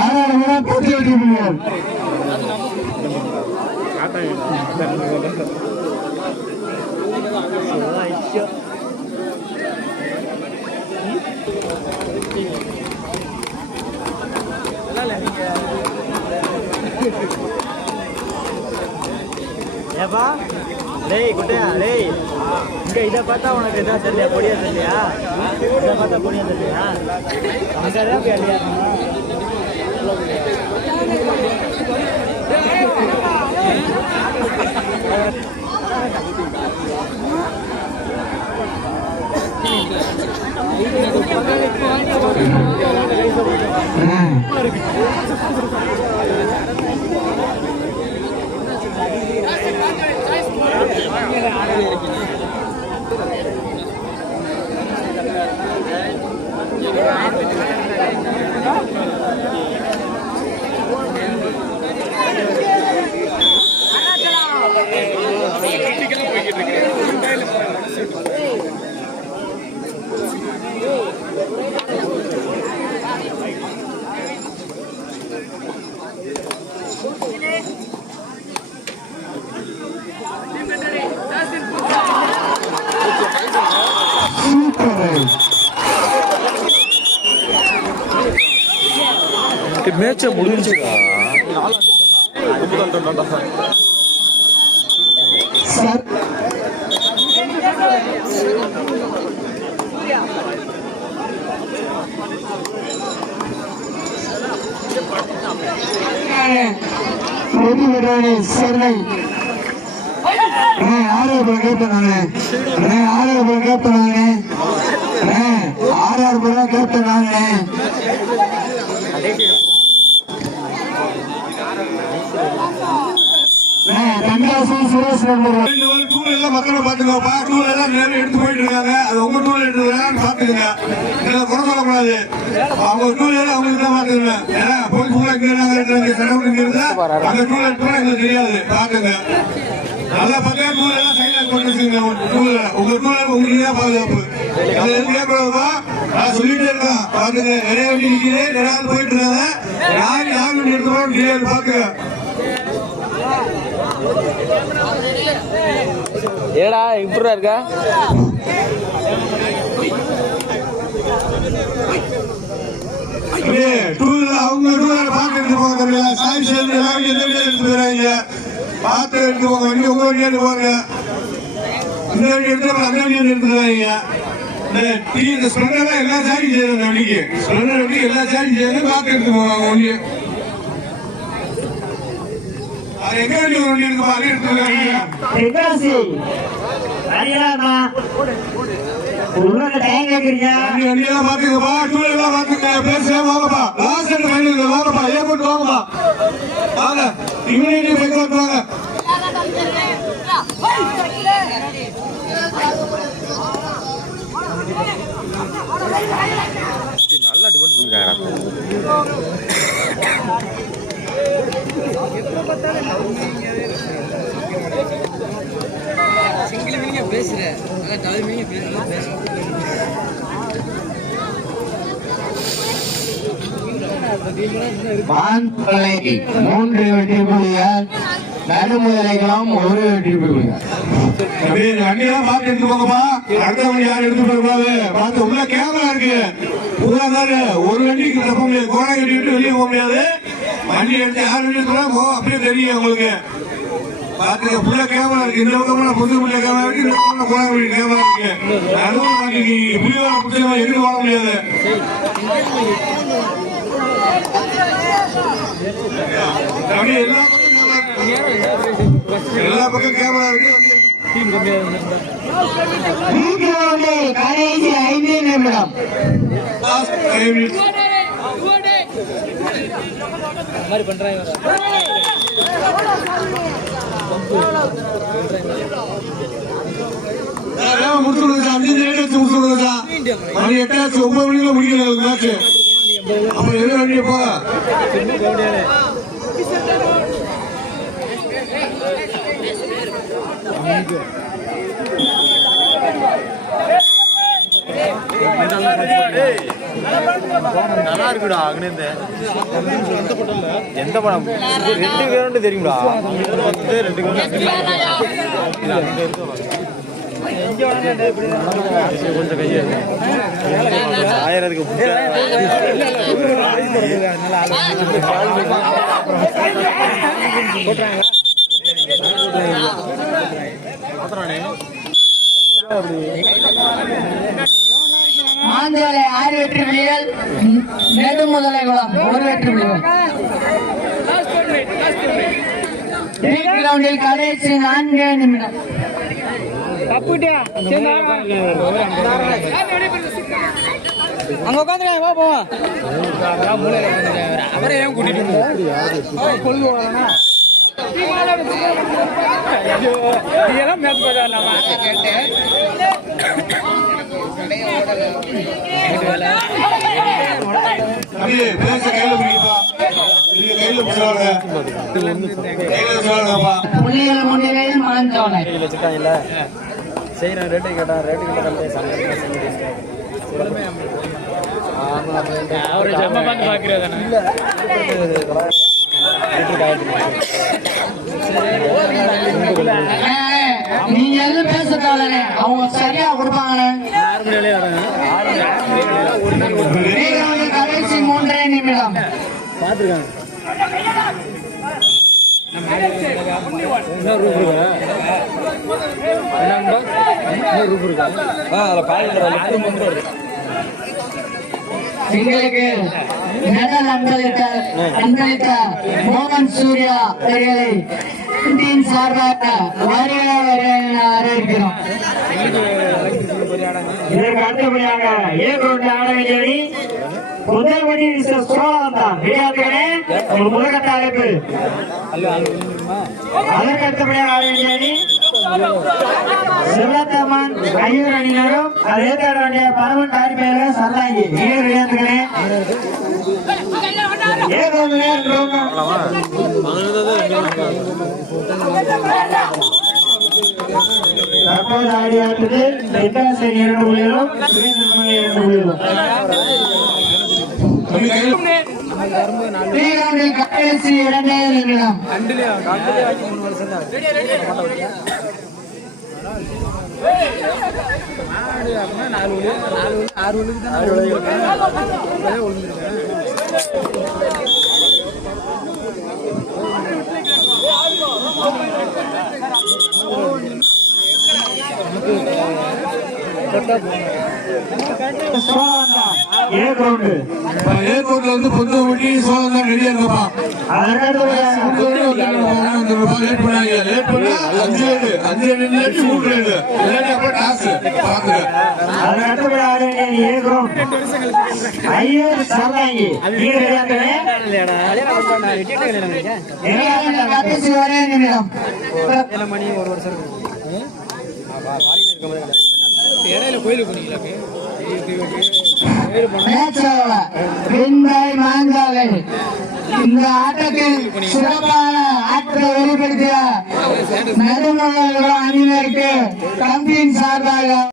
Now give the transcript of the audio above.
ஆறாவது பத்து வெற்றி புள்ளிகள். ஏப்பா டேய் குட்டையா டேய் இங்கே இதை பார்த்தா உனக்கு எதாவது தெரியலையா பொடியா தெரியலையா இதை பார்த்தா பொடியா தெரியலையா அங்கே தான் போய் மேட்ச முடிஞ்சுடா சார் சென்னை ஆறாயிரம் கேட்பேன் ஆறாயிரம் கேட்பேன் ஆறாயிரம் கேட்பேன் மக்களை பாத்துக்கோப்பா டூல் எல்லாம் நிறைய எடுத்து போயிட்டு இருக்காங்க அது உங்க டூல் எடுத்து பாத்துக்கங்க குறை சொல்லக்கூடாது அவங்க டூல் எல்லாம் அவங்களுக்கு தான் பாத்துக்கங்க ஏன்னா போலீஸ் அந்த டூல் எடுத்து எங்களுக்கு தெரியாது பாத்துங்க நல்லா பார்த்தா டூல் எல்லாம் சைலண்ட் பண்ணி வச்சுக்கோங்க உங்க டூல் உங்களுக்கு தான் பாதுகாப்பு அதை எதுவும் கேட்கக்கூடாதுப்பா நான் சொல்லிட்டே இருக்கேன் பாத்துங்க நிறைய வண்டி நிற்கிறேன் நிறைய நாள் போயிட்டு இருக்காங்க யார் வண்டி எடுத்துக்கணும் தெரியாது பாத்துங்க ஏடா இப்படிடா இருக்கா அவங்க பாத்து எடுத்து போங்க சாய் சேர்ந்து எடுத்து போயிடாங்க பாத்து எடுத்து போங்க வண்டி உங்க வண்டி எடுத்து போங்க இந்த வண்டி எடுத்து அந்த வண்டி எடுத்துக்கிறாங்க இந்த ஸ்பெண்டர் எல்லா சாரி செய்யணும் வண்டிக்கு ஸ்பெண்டர் வண்டி எல்லா சாரி செய்யணும் பாத்து எடுத்து போவாங்க வண்டி எங்க வண்டி ஒரு வண்டி எடுத்து பாத்து எடுத்துக்கிறாங்க பாத்துக்கப்பா டூல் எல்லாம் பாத்துங்க பேசவே வாங்கப்பா லாஸ்ட் வாங்கப்பா ஏர்போர்ட் வாங்கப்பா வாங்க இம்யூனிட்டி பைக் வாங்க நல்லா டிபெண்ட் பண்ணிக்கிறாங்க சிங்கிள் மீனிங்க பேசுறேன் டபுள் மீனிங் பேசுறேன் மூன்று வெற்றி புள்ளிகள் நடுமுதலைகளும் ஒரு வெற்றி புள்ளிகள் வண்டியெல்லாம் பார்த்து எடுத்து போங்கப்பா அடுத்த வண்டி யாரும் எடுத்து போகக்கூடாது பார்த்து உள்ள கேமரா இருக்கு ஒரு வண்டிக்கு தப்ப முடியாது கோடை கட்டி விட்டு வெளியே போக முடியாது வண்டி எடுத்து யார் வண்டி எடுத்துலாம் அப்படியே தெரியும் உங்களுக்கு பாத்துக்க புள்ள கேமரா இருக்கு இந்த பக்கம் புது புள்ள கேமரா இருக்கு இந்த பக்கம் கோடை கட்டி கேமரா இருக்கு அதுவும் வண்டிக்கு புள்ளியோட புத்தகமா எதுவும் போட முடியாது எல்லா பக்கம் கேமரா இருக்கு கடைசி 5 நிமிடம் மாதிரி பண்றாங்க முடிச்சு 8 9 மணிக்கு முடிக்கணும் மேட்ச் அப்ப எது வண்டியை போக நல்லா இருக்குடா அங்கேருந்து எந்த படம் 2 கிரவுண்டு தெரியுங்களா 2 கொஞ்சம் கையை ஆயிரத்துக்கு மாஞ்சோலை 6 வெற்றி புள்ளிகள், நெடுமுதலைகுளம் 1 வெற்றி புள்ளிகள். கிரவுண்டில் கடைசி 4 நிமிடம். அங்க உட்காந்து போவோம். அவரை ஏன் கூட்டிட்டு பேச கையில பிடிப்பா கையில பிடிச்சாங்க புள்ளிகள் முன்னிலையில் மாஞ்சோலை வச்சுட்டாங்கல்ல சரி நான் ரேட்டு கேட்டேன் நீங்க எதுவும் பேச தேவையில்லை, அவங்க சரியா கொடுப்பாங்களே. கடைசி 3 நிமிடம். எங்களுக்கு மெடல் அன்பளித்த மோகன் சூர்யா அவர்களை டீம் சார்பாக வருக என வரவேற்கிறோம். இதற்கு அடுத்தபடியாக ஏற்கொண்டு ஆட வேண்டிய அணி முதல் மணி சோழவந்தான் விளையாட்டுகளே ஒரு முழக்கத்த அழைப்பு. அதற்கு அடுத்தபடியாக ஆட வேண்டிய அணி சிவத்தம்மன் ஐயூர் அணியினரும் அதை ஏற்காட வேண்டிய பரவன் காரிமையாக சந்தாங்கி ஏழு விளையாட்டுகளே தற்போது ஆடியாட்டது 2 புள்ளிகளும் 2 புள்ளிகளும். கடைசி 2 நிமிடம். ஏர்போர்ட்ல வந்து பொது ஊட்டி சோழன் ரெடியா இருக்கப்பா. லேட் பண்ணாங்க, லேட் பண்ணா 5 3 ஐயூர் சந்தாங்கி கடைசி 1 நிமிடம். இந்த ஆட்டத்தில் சிறப்பான ஆட்டத்தை வெளிப்படுத்திய நடுமுறை அணியினருக்கு கம்பியின் சார்பாக